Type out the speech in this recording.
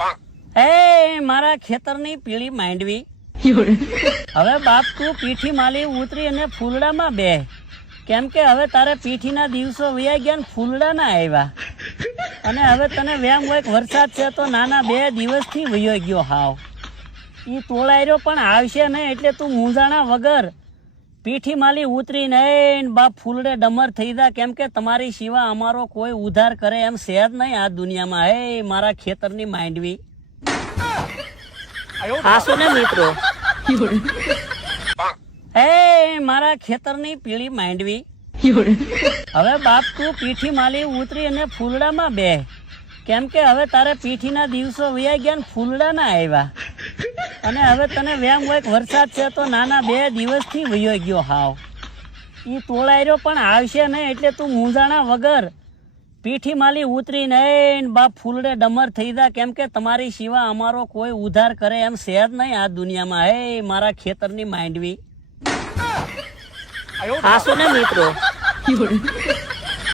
એ મારા ખેતરની પીળી માંડવી, હવે બાપ તું પીઠી માલી ઉતરી અને ફૂલડામાં બે, કેમ કે હવે તારે પીઠીના દિવસો વયા ગયા ને ફૂલડા ના આવ્યા. અને હવે તને વેમ હોય કે વરસાદ છે તો નાના 2 દિવસથી વયો ગયો હાવ. ઈ તોળાયરો પણ આવશે ને એટલે તું મૂંઝાણા વગર પીઠી માલી ઉતરી નહીં બાપ ફૂલડે ડમર થઈ જા, કેમ કે તમારી સિવા અમારો કોઈ ઉધાર કરે એમ છે જ નહીં આ દુનિયામાં. હે મારા ખેતરની માંડવી, હાસો ને મિત્રો. એ મારા ખેતરની પીળી માંડવી, હવે બાપ તું પીઠી માલી ઉતરી અને ફૂલડામાં બે, કેમ કે હવે તારે પીઠીના દિવસો વયા ગયા ને ફૂલડા ના આવ્યા. અને હવે તને વેમ હોય કે વરસાદ છે તો નાના 2 દિવસથી વયો ગયો હાવ. ઈ તોળાયરો પણ આવશે ને એટલે તું મૂંઝાણા વગર પીઠી માલી ઉતરી નહીં બાપ ફૂલડે ડમર થઈ જા, કેમ કે તમારી સિવા અમારો કોઈ ઉધાર કરે એમ છે જ નહીં આ દુનિયામાં. હે મારા ખેતરની માંડવી, હાસો ને મિત્રો.